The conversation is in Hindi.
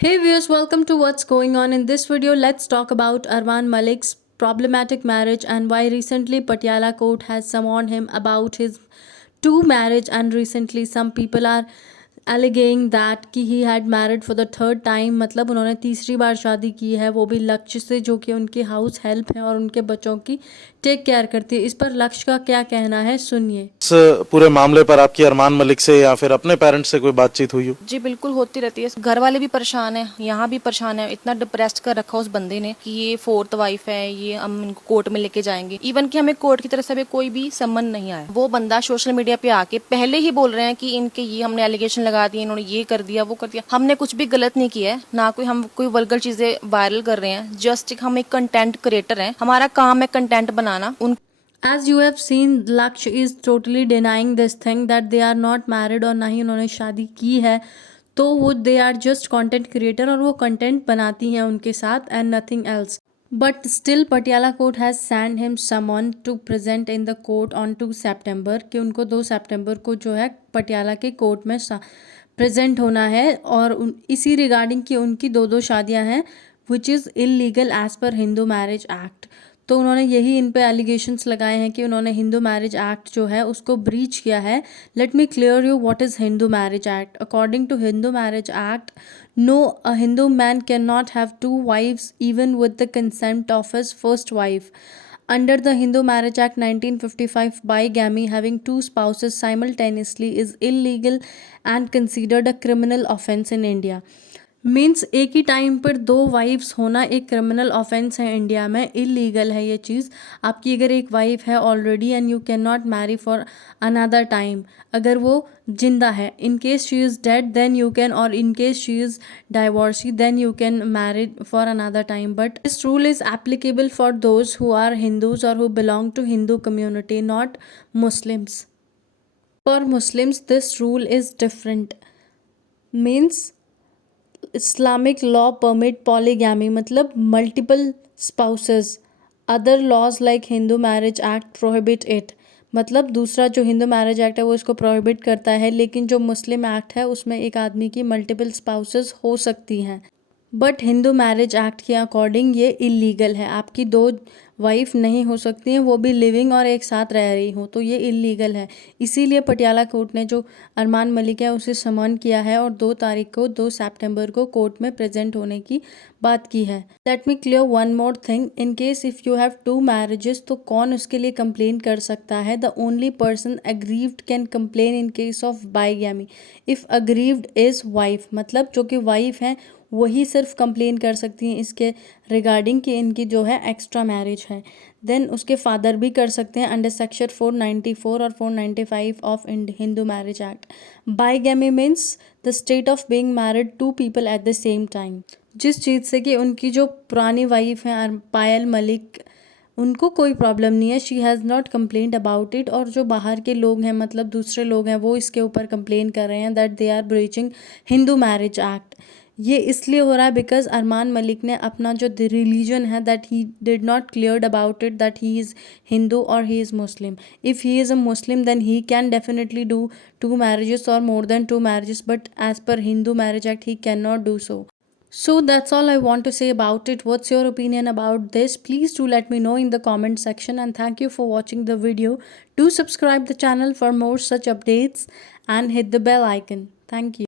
Hey viewers, welcome to What's Going On. In this video, let's talk about Arman Malik's problematic marriage and why recently Patiala court has summoned him about his two marriage, and recently some people are alleging that कि he had married for the third time, मतलब उन्होंने तीसरी बार शादी की है, वो भी लक्ष्य से, जो कि उनकी हाउस हेल्प है और उनके बच्चों की टेक केयर करती है। इस पर लक्ष्य का क्या कहना है, सुनिए। इस पूरे मामले पर आपकी अरमान मलिक से या फिर अपने पेरेंट्स से कोई बातचीत हुई हो? जी बिल्कुल होती रहती है। घर वाले भी परेशान है, यहाँ भी परेशान है। इतना डिप्रेस्ड कर रखा उस बंदे ने कि ये फोर्थ वाइफ है, ये हम इनको कोर्ट में लेके जाएंगे। इवन कि हमें कोर्ट की तरफ से कोई भी सम्मन नहीं आया। वो बंदा सोशल मीडिया पे आके पहले ही बोल रहे हैं कि इनके ये हमने एलिगेशन लगा दिए, इन्होंने ये कर दिया, वो कर दिया। हमने कुछ भी गलत नहीं किया है, ना कोई हम कोई वल्गर चीजें वायरल कर रहे हैं। जस्ट हम एक कंटेंट क्रिएटर हैं, हमारा काम है content banana. As you have seen, Laksh is totally denying this thing that they are not married और ना ही उन्होंने शादी की है। तो वो they are just content creator और वो कंटेंट बनाती हैं उनके साथ and nothing else. But still Patiala court has send him summon to present in the court on 2 सितंबर, कि उनको 2 सितंबर को जो है पटियाला के कोर्ट में प्रेजेंट होना है। और इसी रिगार्डिंग की उनकी दो शादियां हैं which is illegal as per Hindu marriage act. तो उन्होंने यही इन पे एलिगेशंस लगाए हैं कि उन्होंने हिंदू मैरिज एक्ट जो है उसको ब्रीच किया है। Let me clear you what is Hindu marriage act. According to Hindu marriage act, no, a Hindu man can not have 2 wives even with the consent of his first wife. Under the Hindu Marriage Act 1955, bigamy, having 2 spouses simultaneously, is illegal and considered a criminal offense in India. Means एक ही टाइम पर 2 वाइफ्स होना एक क्रिमिनल ऑफेंस है इंडिया में, इलीगल है ये चीज़। आपकी अगर एक वाइफ है already and you can not marry for another time, अगर वो जिंदा है, in case she is dead then you can, और in case she is divorcee then you can marry for another time. But this rule is applicable for those who are Hindus और who belong to Hindu community, not Muslims. For Muslims this rule is different. Means Islamic law permit polygamy, मतलब multiple spouses. Other laws like Hindu marriage act prohibit it, मतलब दूसरा जो हिंदू मैरिज एक्ट है वो इसको प्रोहिबिट करता है, लेकिन जो मुस्लिम एक्ट है उसमें एक आदमी की मल्टीपल स्पाउसेस हो सकती हैं। बट हिंदू मैरिज एक्ट के अकॉर्डिंग ये इलीगल है। आपकी 2 वाइफ नहीं हो सकती हैं, वो भी लिविंग और एक साथ रह रही हो, तो ये इलीगल है। इसीलिए पटियाला कोर्ट ने जो अरमान मलिक है उसे समन किया है और 2 तारीख को 2 सितंबर को कोर्ट में प्रेजेंट होने की बात की है। Let me clear one more thing, in case if you have 2 marriages, तो कौन उसके लिए कंप्लेन कर सकता है? The only person aggrieved can complain in case of bigamy. If aggrieved is wife, मतलब जो कि वाइफ हैं वही सिर्फ कंप्लेन कर सकती हैं इसके रिगार्डिंग कि इनकी जो है एक्स्ट्रा मैरिज है। देन उसके फादर भी कर सकते हैं अंडर सेक्शन 494 और 495 of Hindu marriage act. Bigamy means the state of being married 2 people at the same time. जिस चीज़ से कि उनकी जो पुरानी वाइफ हैं पायल मलिक, उनको कोई प्रॉब्लम नहीं है, she has not complained about it, और जो बाहर के लोग हैं, मतलब दूसरे लोग हैं, वो इसके ऊपर कंप्लेन कर रहे हैं that they are breaching Hindu marriage act. ये इसलिए हो रहा है बिकॉज अरमान मलिक ने अपना जो रिलीजन है that he did not cleared about it that he is Hindu और he is Muslim. If he is a Muslim then he can definitely do 2 marriages or more than 2 marriages, but as per Hindu Marriage Act he cannot do so. So that's all I want to say about it. What's your opinion about this? Please do let me know in the comment section, and thank you for watching the video. Do subscribe the channel for more such updates and hit the bell icon. Thank you.